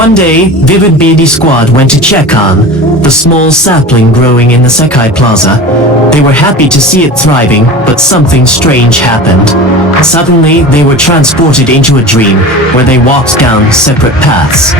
One day, Vivid BD Squad went to check on the small sapling growing in the Sekai Plaza. They were happy to see it thriving, but something strange happened. Suddenly, they were transported into a dream, where they walked down separate paths.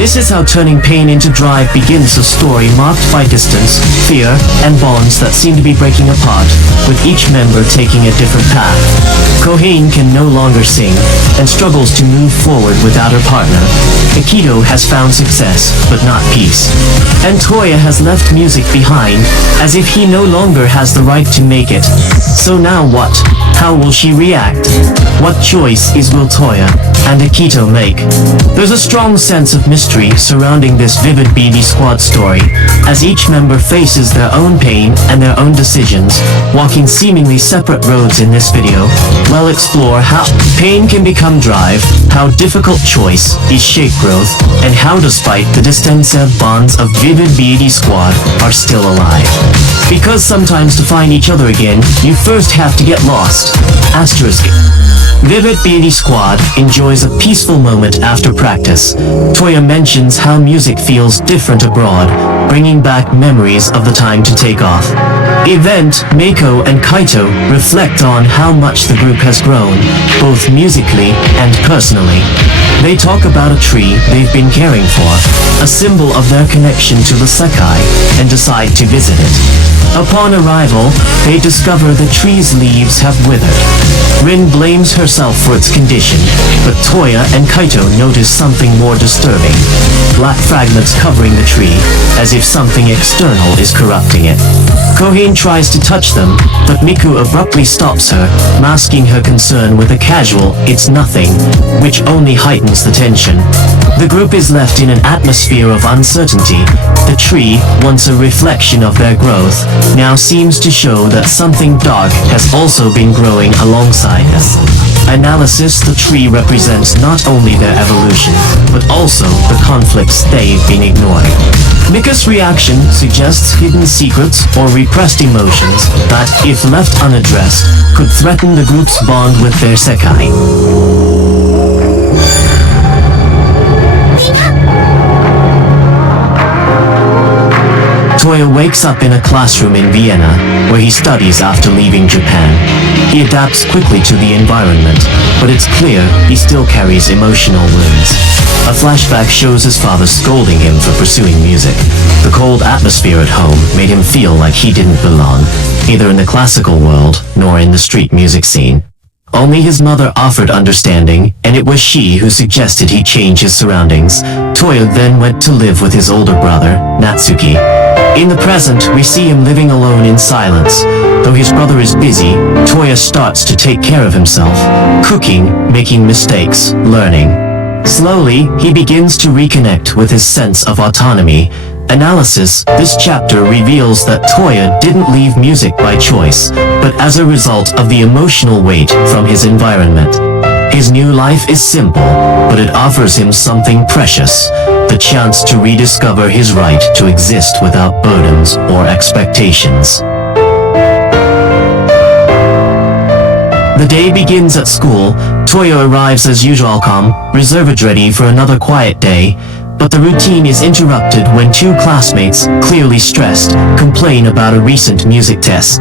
This is how turning pain into drive begins a story marked by distance, fear, and bonds that seem to be breaking apart, with each member taking a different path. Kohane can no longer sing, and struggles to move forward without her partner. Akito has found success, but not peace. And Toya has left music behind, as if he no longer has the right to make it. So now what? How will she react? What choice will Toya and Akito make? There's a strong sense of mystery surrounding this Vivid BD Squad story, as each member faces their own pain and their own decisions, walking seemingly separate roads in this video. We'll explore how pain can become drive, how difficult choice is shape growth, and how despite the distensive bonds of Vivid BD Squad are still alive. Because sometimes to find each other again, you first have to get lost. Asterisk. Vivid BD Squad enjoys a peaceful moment after practice. Toya mentions how music feels different abroad, bringing back memories of the time to take off. Event, Meiko and Kaito reflect on how much the group has grown, both musically and personally. They talk about a tree they've been caring for, a symbol of their connection to the Sekai, and decide to visit it. Upon arrival, they discover the tree's leaves have withered. Rin blames herself for its condition, but Toya and Kaito notice something more disturbing. Black fragments covering the tree, as if something external is corrupting it. Kohane tries to touch them, but Miku abruptly stops her, masking her concern with a casual, "It's nothing," which only heightens the tension. The group is left in an atmosphere of uncertainty. The tree, once a reflection of their growth, now seems to show that something dark has also been growing alongside us. Analysis: the tree represents not only their evolution, but also the conflicts they've been ignoring. Mika's reaction suggests hidden secrets or repressed emotions that, if left unaddressed, could threaten the group's bond with their Sekai. Toya wakes up in a classroom in Vienna, where he studies after leaving Japan. He adapts quickly to the environment, but it's clear he still carries emotional wounds. A flashback shows his father scolding him for pursuing music. The cold atmosphere at home made him feel like he didn't belong, either in the classical world nor in the street music scene. Only his mother offered understanding, and it was she who suggested he change his surroundings. Toya then went to live with his older brother, Natsuki. In the present, we see him living alone in silence. Though his brother is busy, Toya starts to take care of himself, cooking, making mistakes, learning. Slowly, he begins to reconnect with his sense of autonomy. Analysis: this chapter reveals that Toya didn't leave music by choice, but as a result of the emotional weight from his environment. His new life is simple, but it offers him something precious, the chance to rediscover his right to exist without burdens or expectations. The day begins at school. Toya arrives as usual, calm, reserved, ready for another quiet day. But the routine is interrupted when two classmates, clearly stressed, complain about a recent music test.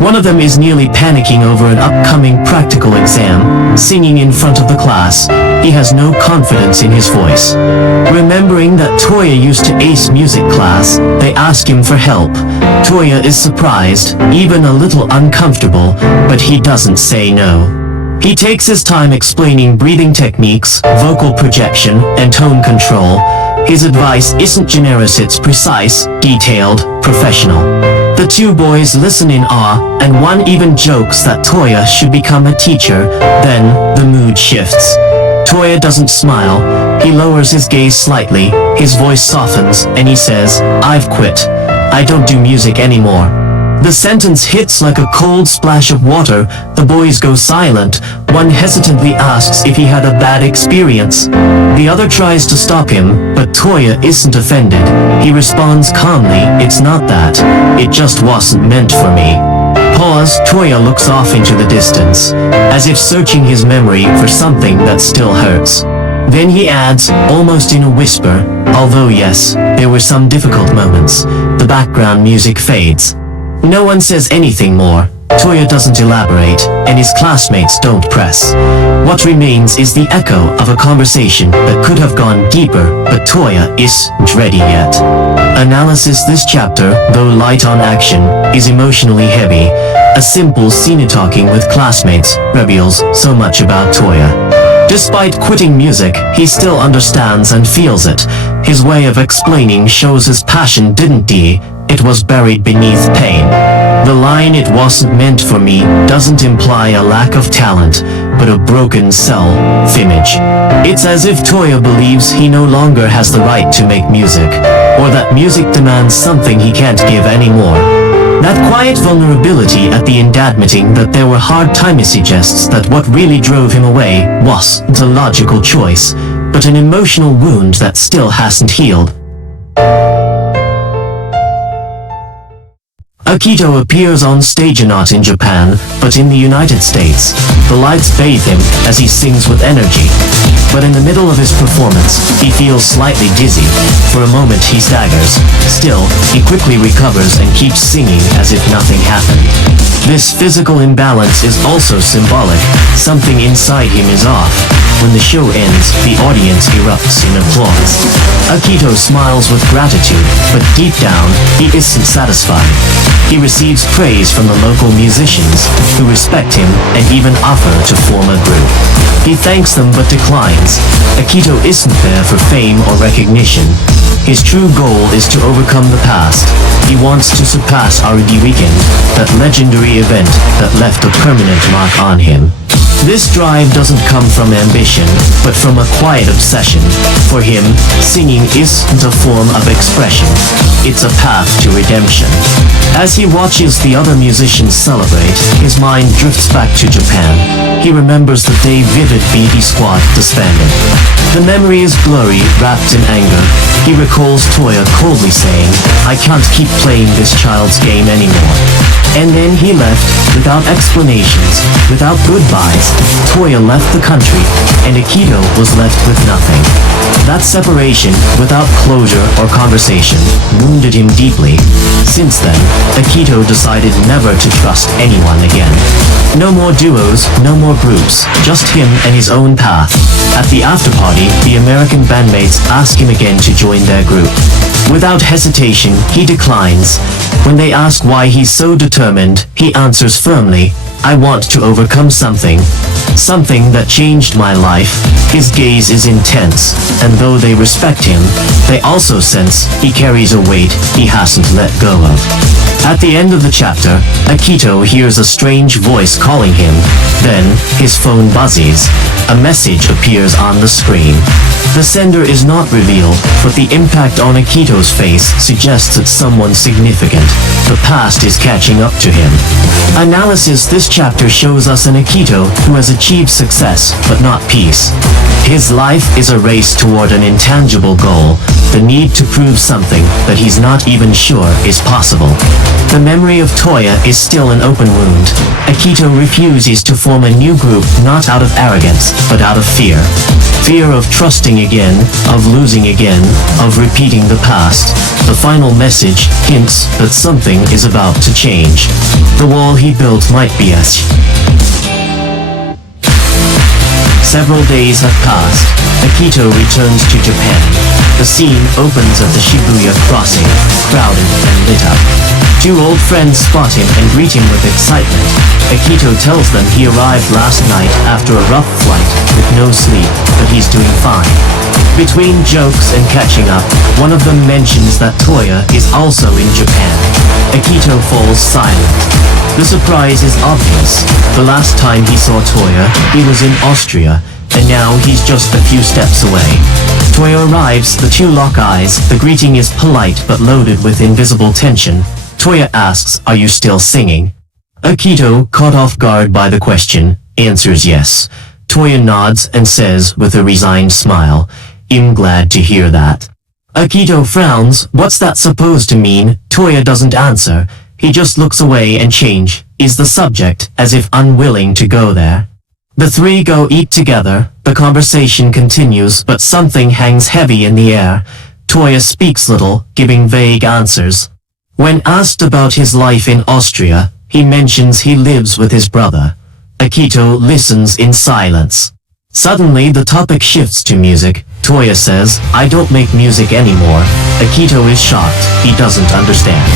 One of them is nearly panicking over an upcoming practical exam, singing in front of the class. He has no confidence in his voice. Remembering that Toya used to ace music class, they ask him for help. Toya is surprised, even a little uncomfortable, but he doesn't say no. He takes his time explaining breathing techniques, vocal projection, and tone control. His advice isn't generous, it's precise, detailed, professional. The two boys listen in awe, and one even jokes that Toya should become a teacher. Then, the mood shifts. Toya doesn't smile. He lowers his gaze slightly, his voice softens, and he says, "I've quit. I don't do music anymore." The sentence hits like a cold splash of water. The boys go silent. One hesitantly asks if he had a bad experience. The other tries to stop him, but Toya isn't offended. He responds calmly, "It's not that. It just wasn't meant for me." Pause. Toya looks off into the distance, as if searching his memory for something that still hurts. Then he adds, almost in a whisper, although yes, there were some difficult moments. The background music fades. No one says anything more. Toya doesn't elaborate, and his classmates don't press. What remains is the echo of a conversation that could have gone deeper, but Toya isn't ready yet. Analysis: this chapter, though light on action, is emotionally heavy. A simple scene talking with classmates reveals so much about Toya. Despite quitting music, he still understands and feels it. His way of explaining shows his passion didn't die, it was buried beneath pain. The line "it wasn't meant for me" doesn't imply a lack of talent, but a broken self-image. It's as if Toya believes he no longer has the right to make music, or that music demands something he can't give anymore. That quiet vulnerability at the end, admitting that there were hard times, suggests that what really drove him away wasn't a logical choice, but an emotional wound that still hasn't healed. Akito appears on stage not in Japan, but in the United States. The lights bathe him as he sings with energy. But in the middle of his performance, he feels slightly dizzy. For a moment he staggers. Still, he quickly recovers and keeps singing as if nothing happened. This physical imbalance is also symbolic. Something inside him is off. When the show ends, the audience erupts in applause. Akito smiles with gratitude, but deep down, he isn't satisfied. He receives praise from the local musicians, who respect him and even offer to form a group. He thanks them but declines. Akito isn't there for fame or recognition. His true goal is to overcome the past. He wants to surpass Hiiragi Weekend, that legendary event that left a permanent mark on him. This drive doesn't come from ambition, but from a quiet obsession. For him, singing isn't a form of expression. It's a path to redemption. As he watches the other musicians celebrate, his mind drifts back to Japan. He remembers the day vivid VBS squad disbanded. The memory is blurry, wrapped in anger. He recalls Toya coldly saying, "I can't keep playing this child's game anymore." And then he left, without explanations, without goodbyes. Toya left the country, and Akito was left with nothing. That separation, without closure or conversation, wounded him deeply. Since then, Akito decided never to trust anyone again. No more duos, no more groups, just him and his own path. At the after-party, the American bandmates ask him again to join their group. Without hesitation, he declines. When they ask why he's so determined, he answers firmly, "I want to overcome something. Something that changed my life." His gaze is intense, and though they respect him, they also sense he carries a weight he hasn't let go of. At the end of the chapter, Akito hears a strange voice calling him. Then, his phone buzzes. A message appears on the screen. The sender is not revealed, but the impact on Akito's face suggests it's someone significant. The past is catching up to him. Analysis: this chapter shows us an Akito who has achieved success, but not peace. His life is a race toward an intangible goal, the need to prove something that he's not even sure is possible. The memory of Toya is still an open wound. Akito refuses to form a new group, not out of arrogance, but out of fear. Fear of trusting again, of losing again, of repeating the past. The final message hints that something is about to change. The wall he built might be a Several days have passed. Akito returns to Japan. The scene opens at the Shibuya crossing, crowded and lit up. Two old friends spot him and greet him with excitement. Akito tells them he arrived last night after a rough flight, with no sleep, but he's doing fine. Between jokes and catching up, one of them mentions that Toya is also in Japan. Akito falls silent. The surprise is obvious. The last time he saw Toya, he was in Austria, and now he's just a few steps away. Toya arrives, the two lock eyes, the greeting is polite but loaded with invisible tension. Toya asks, "Are you still singing?" Akito, caught off guard by the question, answers yes. Toya nods and says with a resigned smile, "I'm glad to hear that." Akito frowns. What's that supposed to mean? Toya doesn't answer. He just looks away and changes the subject, as if unwilling to go there. The three go eat together, the conversation continues but something hangs heavy in the air. Toya speaks little, giving vague answers. When asked about his life in Austria, he mentions he lives with his brother. Akito listens in silence. Suddenly the topic shifts to music. Toya says, "I don't make music anymore." Akito is shocked, he doesn't understand.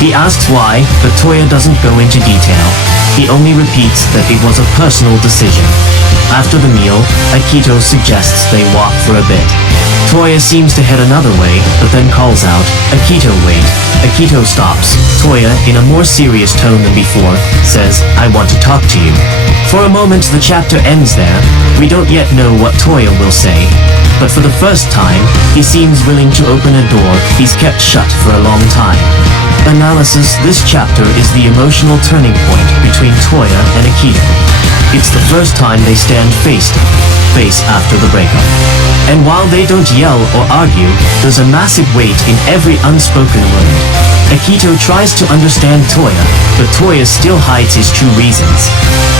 He asks why, but Toya doesn't go into detail. He only repeats that it was a personal decision. After the meal, Akito suggests they walk for a bit. Toya seems to head another way, but then calls out, "Akito, wait." Akito stops. Toya, in a more serious tone than before, says, "I want to talk to you." For a moment the chapter ends there. We don't yet know what Toya will say. But for the first time, he seems willing to open a door he's kept shut for a long time. Analysis: this chapter is the emotional turning point between Toya and Akito. It's the first time they stand face to face after the breakup. And while they don't yell or argue, there's a massive weight in every unspoken word. Akito tries to understand Toya, but Toya still hides his true reasons.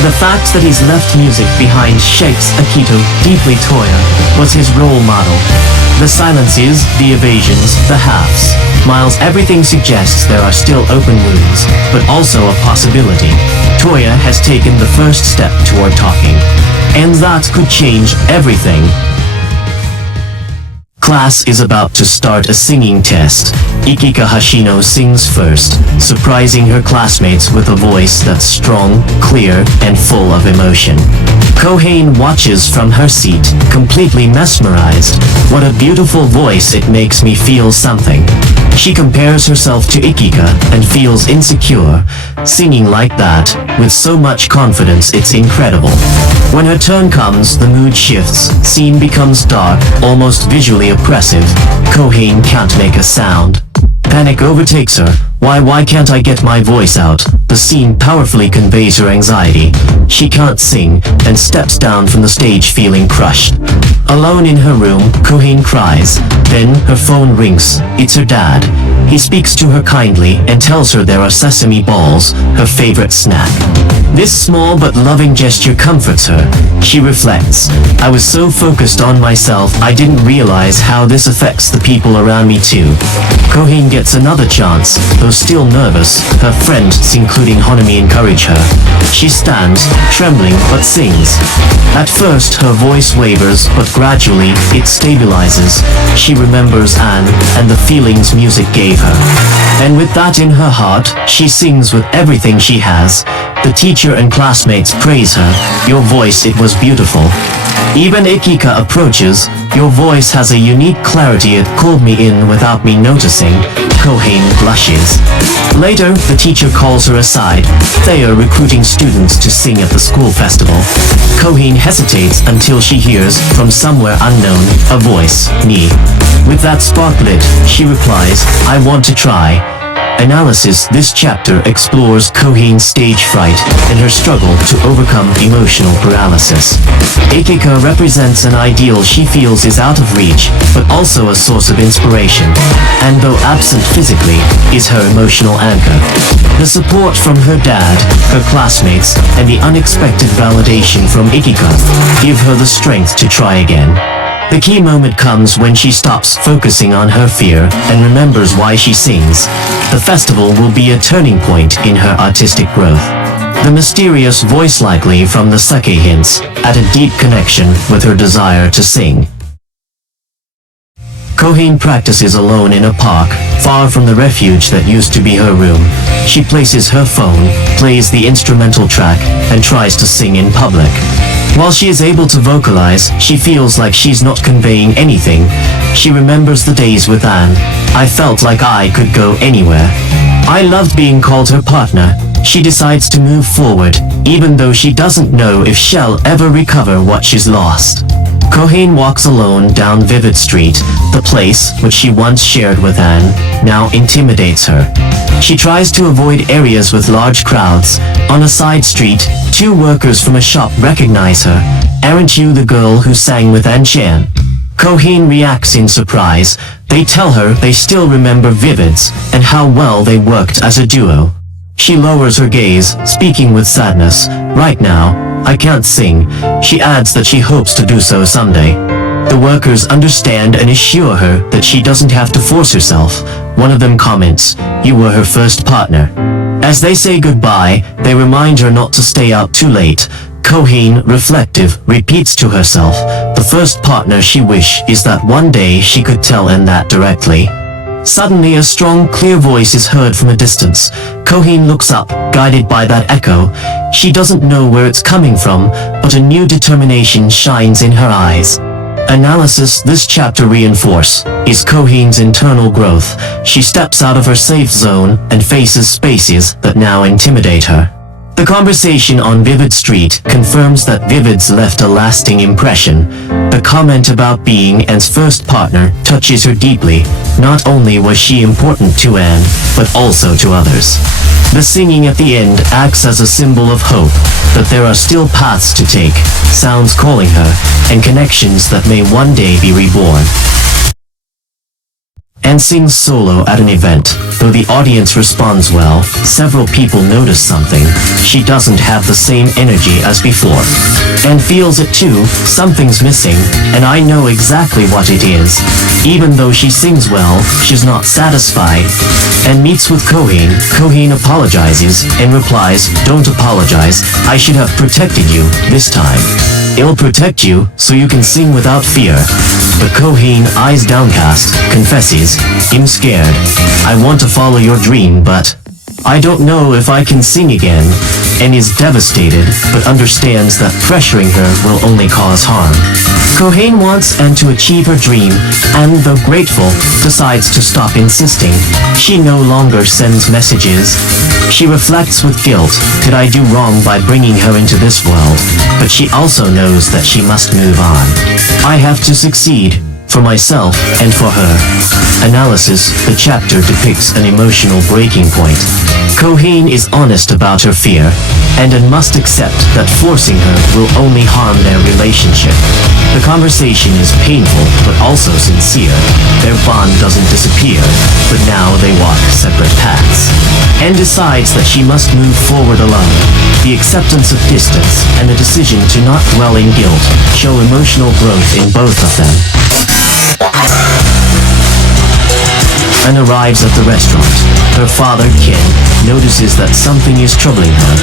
The fact that he's left music behind shakes Akito deeply. Toya was his role model. The silences, the evasions, the halves. Miles, everything suggests there are still open wounds, but also a possibility. Toya has taken the first step toward talking. And that could change everything. Class is about to start a singing test. Ikika Hashino sings first, surprising her classmates with a voice that's strong, clear, and full of emotion. Kohane watches from her seat, completely mesmerized. What a beautiful voice, it makes me feel something. She compares herself to Ikika and feels insecure. Singing like that, with so much confidence, it's incredible. When her turn comes, the mood shifts, scene becomes dark, almost visually oppressive. Kohane can't make a sound. Panic overtakes her. Why can't I get my voice out? The scene powerfully conveys her anxiety. She can't sing, and steps down from the stage feeling crushed. Alone in her room, Kohane cries. Then, her phone rings. It's her dad. He speaks to her kindly and tells her there are sesame balls, her favorite snack. This small but loving gesture comforts her. She reflects. I was so focused on myself, I didn't realize how this affects the people around me too. Kohane gets another chance. Though still nervous, her friends, including Honami, encourage her. She stands, trembling, but sings. At first, her voice wavers, but gradually, it stabilizes. She remembers Anne and the feelings music gave her. And with that in her heart, she sings with everything she has. The teacher and classmates praise her. Your voice, it was beautiful. Even Ikika approaches. Your voice has a unique clarity, it called me in without me noticing. Kohane blushes. Later, the teacher calls her aside. They are recruiting students to sing at the school festival. Kohane hesitates until she hears, from somewhere unknown, a voice, "Me." With that spark lit, she replies, "I want to try." Analysis: this chapter explores Kohane's stage fright and her struggle to overcome emotional paralysis. Ikika represents an ideal she feels is out of reach, but also a source of inspiration, and though absent physically, is her emotional anchor. The support from her dad, her classmates, and the unexpected validation from Ikika give her the strength to try again. The key moment comes when she stops focusing on her fear and remembers why she sings. The festival will be a turning point in her artistic growth. The mysterious voice, likely from the sake hints at a deep connection with her desire to sing. Kohane practices alone in a park, far from the refuge that used to be her room. She places her phone, plays the instrumental track, and tries to sing in public. While she is able to vocalize, she feels like she's not conveying anything. She remembers the days with Anne. I felt like I could go anywhere. I loved being called her partner. She decides to move forward, even though she doesn't know if she'll ever recover what she's lost. Kohane walks alone down Vivid Street. The place, which she once shared with Anne, now intimidates her. She tries to avoid areas with large crowds. On a side street, two workers from a shop recognize her. Aren't you the girl who sang with Anne Chan? Kohane reacts in surprise. They tell her they still remember Vivids and how well they worked as a duo. She lowers her gaze, speaking with sadness. Right now, I can't sing. She adds that she hopes to do so someday. The workers understand and assure her that she doesn't have to force herself. One of them comments, "You were her first partner." As they say goodbye, they remind her not to stay out too late. 𝙀𝙀𝙆, reflective, repeats to herself, the first partner she wish is that one day she could tell N that directly. Suddenly a strong, clear voice is heard from a distance. 𝙀𝙀𝙆 looks up, guided by that echo. She doesn't know where it's coming from, but a new determination shines in her eyes. Analysis: this chapter reinforce is 𝙀𝙀𝙆's internal growth. She steps out of her safe zone and faces spaces that now intimidate her. The conversation on Vivid Street confirms that Vivid's left a lasting impression. The comment about being Anne's first partner touches her deeply. Not only was she important to Anne, but also to others. The singing at the end acts as a symbol of hope, that there are still paths to take, sounds calling her, and connections that may one day be reborn. Anne sings solo at an event. Though the audience responds well, several people notice something. She doesn't have the same energy as before. Anne feels it too. Something's missing, and I know exactly what it is. Even though she sings well, she's not satisfied. Anne meets with 𝙀𝙀𝙆. 𝙀𝙀𝙆 apologizes and replies, "Don't apologize. I should have protected you this time. I'll protect you so you can sing without fear." But 𝙀𝙀𝙆, eyes downcast, confesses, "I'm scared. I want to follow your dream, but I don't know if I can sing again," and is devastated, but understands that pressuring her will only cause harm. 𝙀𝙀𝙆 wants Anne to achieve her dream, and though grateful, decides to stop insisting. She no longer sends messages. She reflects with guilt. Did I do wrong by bringing her into this world? But she also knows that she must move on. I have to succeed. For myself and for her. Analysis: the chapter depicts an emotional breaking point. 𝙀𝙀𝙆 is honest about her fear, and Anne must accept that forcing her will only harm their relationship. The conversation is painful, but also sincere. Their bond doesn't disappear, but now they walk separate paths. Anne decides that she must move forward alone. The acceptance of distance and the decision to not dwell in guilt show emotional growth in both of them. Anne arrives at the restaurant. Her father, Ken, notices that something is troubling her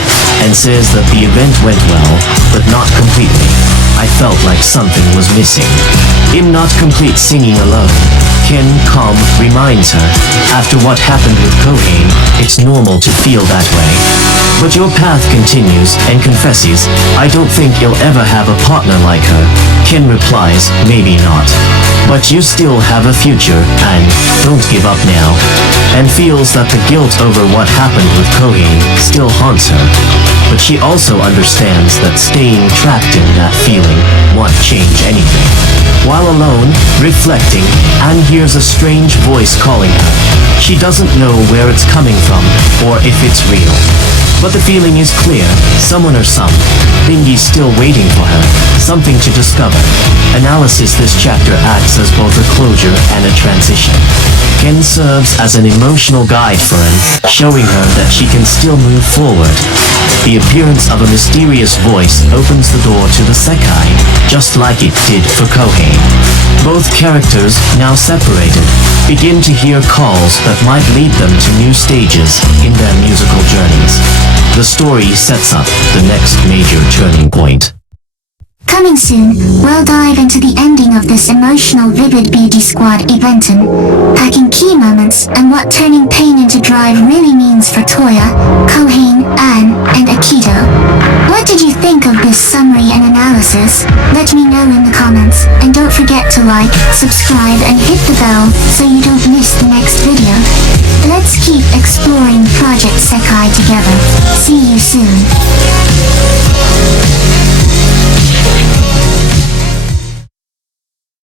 and says that the event went well, but not completely. I felt like something was missing. I'm not complete singing alone. Ken, calm, reminds her, after what happened with 𝙀𝙀𝙆, it's normal to feel that way. But your path continues and confesses, I don't think you'll ever have a partner like her. Ken replies, maybe not. But you still have a future, and don't give up now. And feels that the guilt over what happened with 𝙀𝙀𝙆 still haunts her. But she also understands that staying trapped in that feeling won't change anything. While alone, reflecting, Anne hears a strange voice calling her. She doesn't know where it's coming from, or if it's real. But the feeling is clear, someone or something is still waiting for her, something to discover. Analysis: this chapter acts as both a closure and a transition. Ken serves as an emotional guide for Anne, showing her that she can still move forward. The appearance of a mysterious voice opens the door to the Sekai, just like it did for 𝙀𝙀𝙆. Both characters, now separated, begin to hear calls that might lead them to new stages in their musical journeys. The story sets up the next major turning point. Coming soon, we'll dive into the ending of this emotional Vivid BD Squad event, packing key moments and what turning pain into drive really means for Toya, 𝙀𝙀𝙆, Anne, and Akito. What did you think of this summary and analysis? Let me know in the comments, and don't forget to like, subscribe, and hit the bell so you don't miss the next video. Let's keep exploring Project Sekai together. See you soon.